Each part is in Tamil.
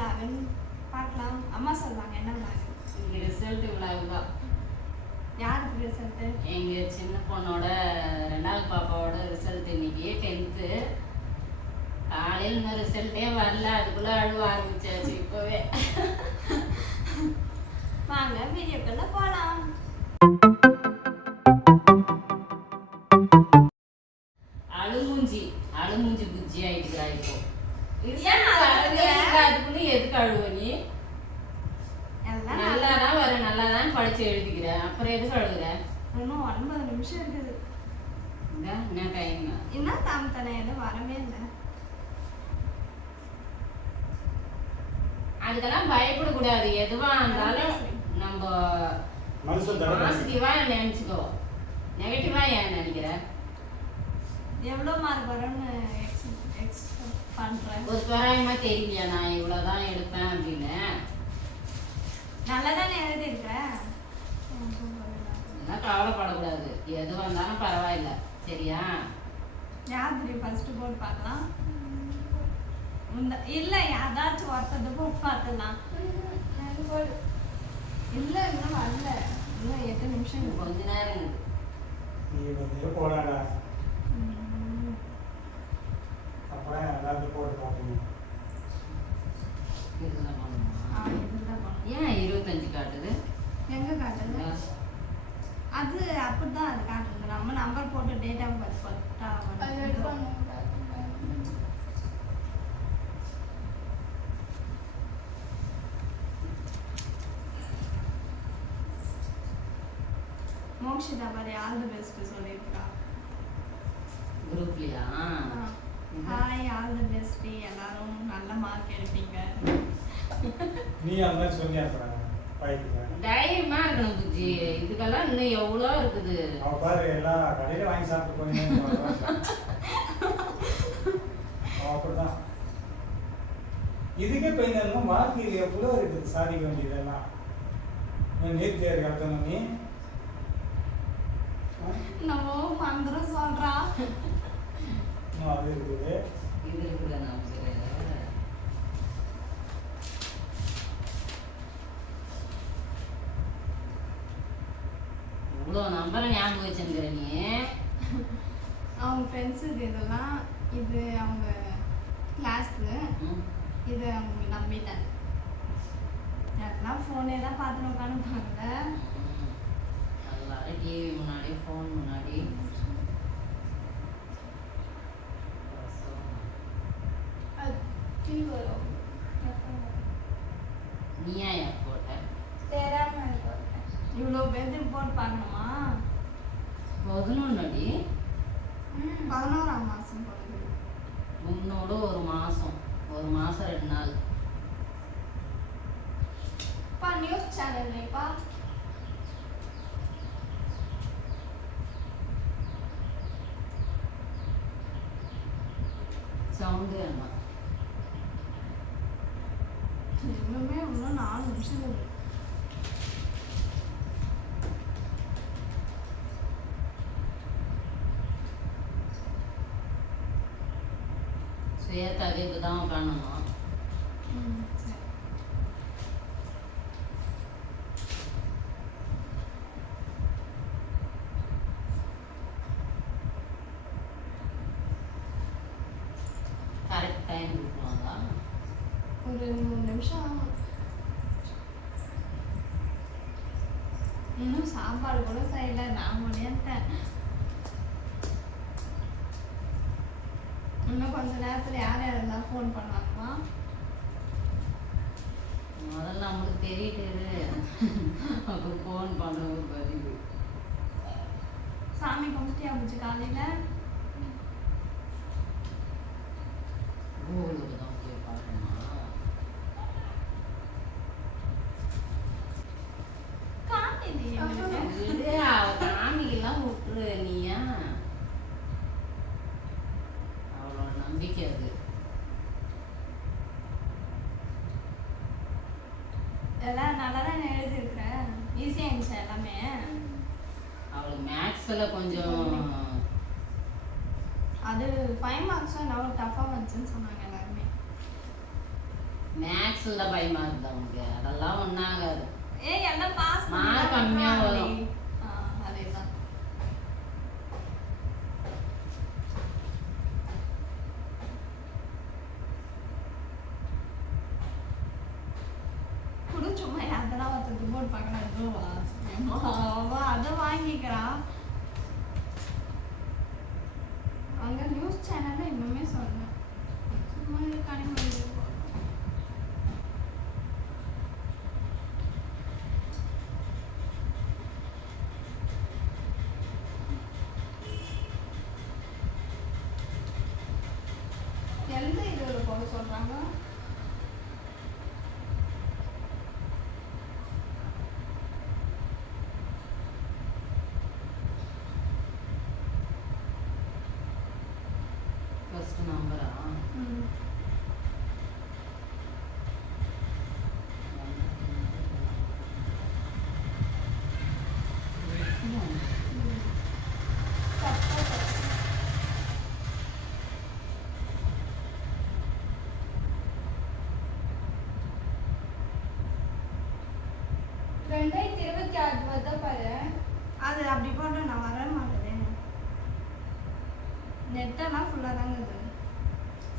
விளாகுன்னு பார்க்கலாம். அம்மா சொல்லுவாங்க என்ன விளாகு? இங்கே ரிசல்ட் விளாகு தான். யாருக்கு ரிசல்ட்டு? எங்கள் சின்ன பொண்ணோட 2வது பாப்பாவோட ரிசல்ட் இன்னைக்கு 10th. காலையில் இன்னும் ரிசல்ட்டே வரல, அதுக்குள்ளே அழுவ ஆரம்பிச்சாச்சு இப்போவே. வாங்க வீடியோக்குள்ள போகலாம். அழுமூஞ்சி புஜ்ஜி ஆயிட்டுக்கிறா இப்போ. ஏன் அதுக்குன்னு எதுக்கு அழுவ நீ? நல்லாதான் வர, நல்லாதான் படிச்சு எழுதிக்கிறேன், அப்புறம் எதுக்கு அழுகுற? இன்னும் 9 நிமிஷம் இருக்குது. என்ன டைம்? என்ன தாம் தானே எதுவும் வரவே இல்லை. அதுக்கெல்லாம் பயப்படக்கூடாது. எதுவா இருந்தாலும் நம்ம பாசிட்டிவா நினைச்சுக்கோ. நெகட்டிவா ஏன் நினைக்கிற? எவ்வளோ மார்க் வரும்னு எக்ஸ்பெக்ட் பண்றேன். ஒரு தோராயமா தெரியலையா நான் இவ்வளவுதான் எடுப்பேன் அப்படின்னு? நல்லா தானே எழுதிருக்கேன். கவலைப்படக்கூடாது, எது வந்தாலும் பரவாயில்ல, சரியா? யாத்திரை ஃபர்ஸ்ட் போட்டு பார்க்கலாம். இல்ல யாதாச்சும் ஒருத்தது போட்டு பார்த்துலாம். இல்ல இன்னும் வரல, இன்னும் 8 நிமிஷம். கொஞ்ச நேரம் நீ போடாடா. அப்புறம் எல்லாத்தையும் போட்டு பார்க்கணும். இதுதான் பண்ணணுமா? இதுதான் பண்ணணும். ஏன் 25 காட்டுது? எங்க காட்டுது? அது அப்படிதான் அது காட்டுது. நம்ம நம்பர் போட்டு டேட் ஆஃப் பர்த் போட்டா மோக்ஷிதா பாரு ஆல் தி பெஸ்ட் சொல்லிருக்கா குரூப்லயா? ஹாய் ஆல் தி பெஸ்ட், எல்லாரும் நல்ல மார்க் எடுப்பீங்க. நீ அந்த சொன்னியா அப்புறம் பாய்க்குங்க. தைரியமா இருக்கணும் புஜ்ஜி, இதுக்கெல்லாம் இன்னும் எவ்வளோ இருக்குது. அவ பாரு எல்லா கடையில வாங்கி சாப்பிட்டு போனீங்க. அப்படிதான் இதுக்கே போயிருந்தா மார்க் எவ்வளோ இருக்குது சாதிக்க வேண்டியதெல்லாம். நேர்த்தியார் கட்டணும் நீ நம்ம மந்திரம் சொல்றா. அது இருக்குது, இது இருக்குல்ல நமக்கு. இவ்வளோ நம்பரை ஞாபகம் வச்சுருக்கிற நீ. அவங்க ஃப்ரெண்ட்ஸுக்கு இதெல்லாம், இது அவங்க கிளாஸ்க்கு, இது அவங்க நம்பிட்டேன். அதெல்லாம் ஃபோனே தான் பார்த்துன்னு உட்காந்துப்பாங்க. எல்லாரும் டிவி முன்னாடி, ஃபோன் முன்னாடி. நீயா யார் போட்ட? இவ்வளோ பேருக்கு போட்டு பார்க்கணுமா? 11 அடி. 11ஆம் மாதம் போடுது. உன்னோட ஒரு மாதம் 2 நாள். நியூஸ் சேனல்லேப்பா சவுண்டு என்ன? இன்னுமே இன்னும் 4 நிமிஷம் இருக்குது. சுயத்தாவே இப்பதான் காணணும். சரி. கரெக்ட் டைம் கொடுக்குவாங்களா? ஒரு 3 நிமிஷம் ஆகும். இன்னும் சாப்பாடு கூட செய்யல, நான் முடியாட்டேன். இன்னும் கொஞ்ச நேரத்தில் யார் யாரெல்லாம் ஃபோன் பண்ணாங்கம்மா? முதல்ல நம்மளுக்கு தெரியிட்டு அப்புறம் ஃபோன் பண்ணுற ஒரு பதிவு. சாமி கும்பிட்டியா முடிச்சு காலையில்? ஊருக்கு தான் போய் பார்க்கணுமா? காலையில் காமிக்கெல்லாம் விட்டுரு நீயா. அவ்வளோ நம்பிக்கை அது. எல்லாம் நல்லா தான் எழுதியிருக்கிறேன். ஈஸியாக இருந்துச்சு எல்லாமே. அவளுக்கு மேக்ஸில் கொஞ்சம் அது 5 மார்க்ஸும் நல்லா டஃப்பாக வந்துச்சுன்னு சொன்னாங்க எல்லாருமே. மேக்ஸ்ல பயமா இருக்கு அவனுக்கு, அதெல்லாம் ஒன்றாகாது. ஏய் எல்லாம் பாஸ் மார்க் கம்மியா வரும். அதேதான். குடு சும்மா அதெல்லாம் ஒருத்தர் போட்டு பார்க்கலாம். அதை வாங்கிக்கிறான். அங்க நியூஸ் சேனல்ல இன்னுமே சொன்னேன் சும்மா கனிமொழி எந்த இதுல போக சொல்றாங்க? ஃபர்ஸ்ட் நம்பரா? அது அப்படி போட்டா நான் வர மாட்டேன். நெட்டெல்லாம் ஃபுல்லாக தாங்க இருக்குது.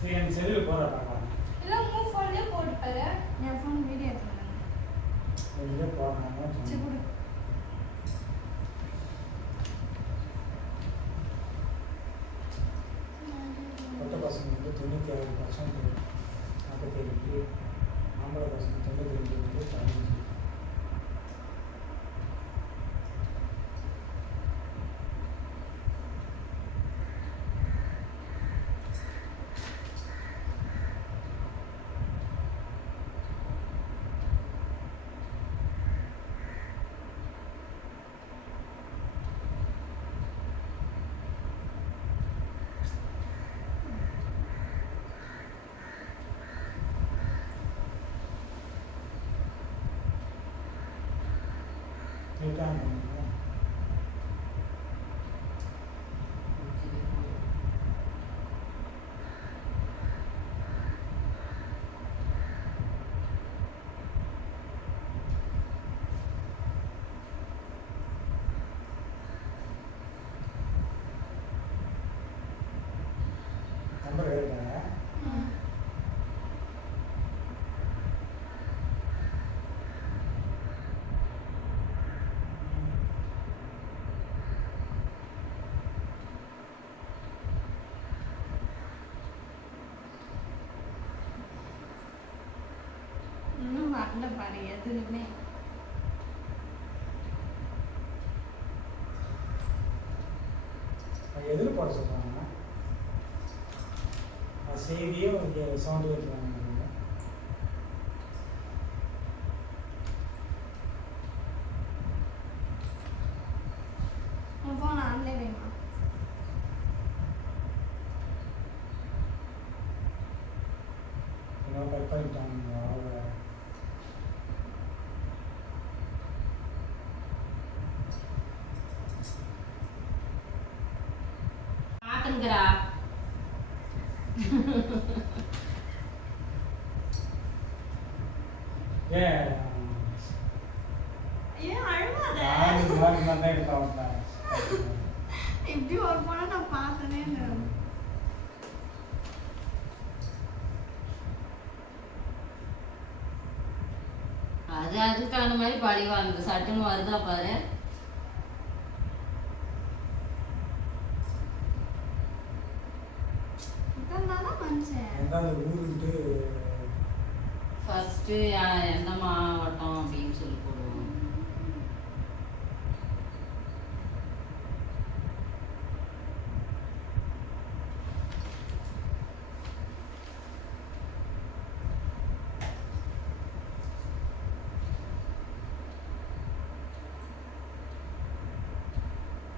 சரி என் செல்லில் போகிற பார்க்கலாம். இல்லை மூவ் ஃபோன்லேயே போட்டு பாரு. என் ஃபோன் வீடியோ எடுத்துருந்தாங்க. வெளியே போகிறாங்க. சரி கொடு. பொட்ட பசங்க வந்து 96% 47, ஆம்பளை பசங்க 92 15. நம்பர் எழுதுறாங்க. இன்னும் வரல பாரு எதுவுமே. எதில் போட சொல்கிறாங்க? செய்தியே உங்களுக்கு சவுண்டு வைக்கிறாங்க. உன் ஃபோன் ஆன்லேயே வேணுமா? இன்னும் கட் பண்ணிட்டாங்க. அவங்க பார்த்துங்கிறா. ஏன் அழுவாத. தான் எடுத்தாங்க. இப்படி ஒரு போனா நான் பார்த்தனே இல்லை. அது அதுக்கு தகுந்த மாதிரி பழிவா இருக்கு. சட்டுன்னு வருதா பாரு. ஃபர்ஸ்ட் எந்த மாவட்டம் அப்படின்னு சொல்லி போடுவோம்.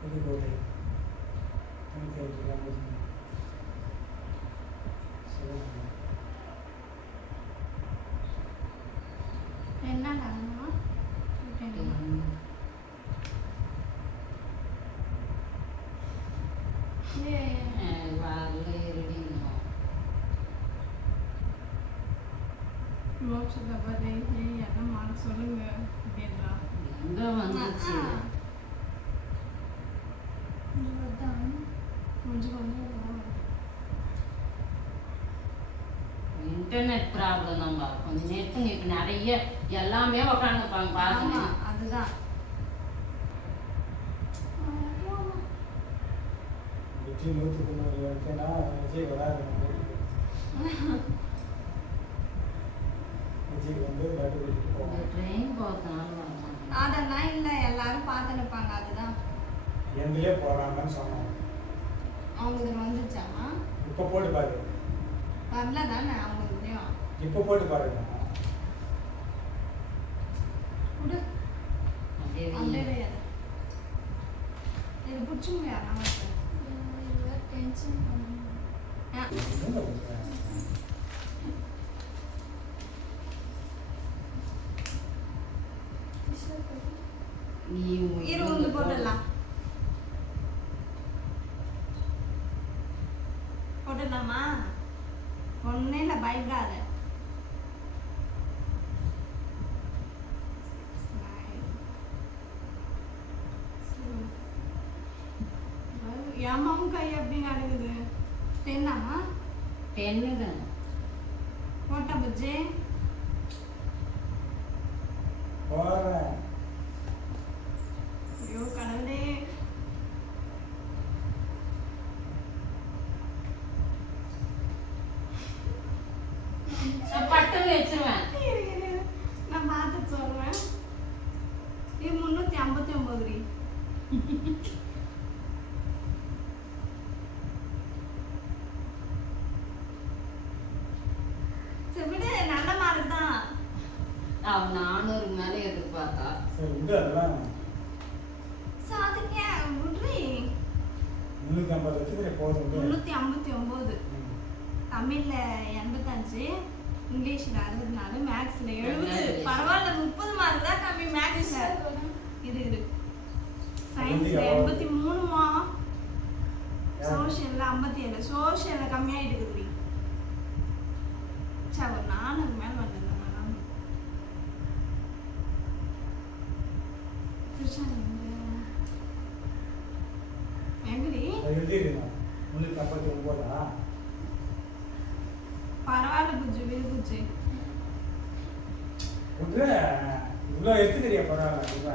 புதுக்கோட்டை என்ன நடந்தா மோட்சத்தை பற்றி என்னம்மா சொல்லுங்க அப்படின்றா. எங்க வந்துச்சு கொஞ்சம் கொஞ்சம் இன்டர்நெட் ப்ராப்ளம் தான்பா. கொஞ்சம் நெட்டுங்க இப்போ நிறைய எல்லாமே உக்காந்துப்பாங்க பாருங்க. ஆமா, அதுதான். விஜய் 190 வரைக்கும்னா விஜய் வராது. விஜய் வந்து லட்டு வீட்டுக்கு போவாங்க. ட்ரெயின் போகிறதுனால வரமாட்டேன். அதெல்லாம் இல்லை, எல்லாரும் பார்த்து நிற்பாங்க. அதுதான் எங்களே போறாங்கன்னு சொன்னாங்க. அவங்க இதில் வந்துச்சாமா? இப்போ போட்டு பாரு. வரல தானே அவங்க இதுலேயும். இப்போ போட்டு பாருங்க. விடு, அப்படியே அப்படியே கிடையாது. இது பிடிச்சுங்க நமக்கு. டென்ஷன் என்ன பண்ற? நீ இரு வந்து போட்டுடலாம். போட்டுடலாமா? ஒன்னே இல்லை, பயப்படாத. ஏமாவும் கை எப்படி நடக்குது? டென்னாமா? டென்னுங்க போட்டா புஜ்ஜி போறேன். ஐயோ கடவுளே. பட்டுன்னு வச்சிருவேன். நான் பார்த்து சொல்றேன். இது 359 செவிடு நல்ல மார்க் தான். அவன் 400 மேலே எதிர்பார்த்தா. சரி விடு அதெல்லாம். சாதிக்க விட்ரி. 350 வச்சுக்கிறேன் போதும் விடு. 359. தமிழ்ல 85, இங்கிலீஷ்ல 64, மேக்ஸ்ல 70. பரவாயில்ல, 30 மார்க் தான் கம்மி மேக்ஸ்ல. இது சயின்ஸ்ல 83மா, சோஷியல்ல 57. சோஷியல்ல கம்மியாயிட்டு இருக்குது. சா ஒரு 400 மேல வந்தேன் நான். எங்கடி எழுதிடுங்க. 359ஆ? பரவாயில்ல புஜ்ஜு, வீடு புஜ்ஜு. விடு. இவ்வளோ எடுத்துக்கிறியா? பரவாயில்ல.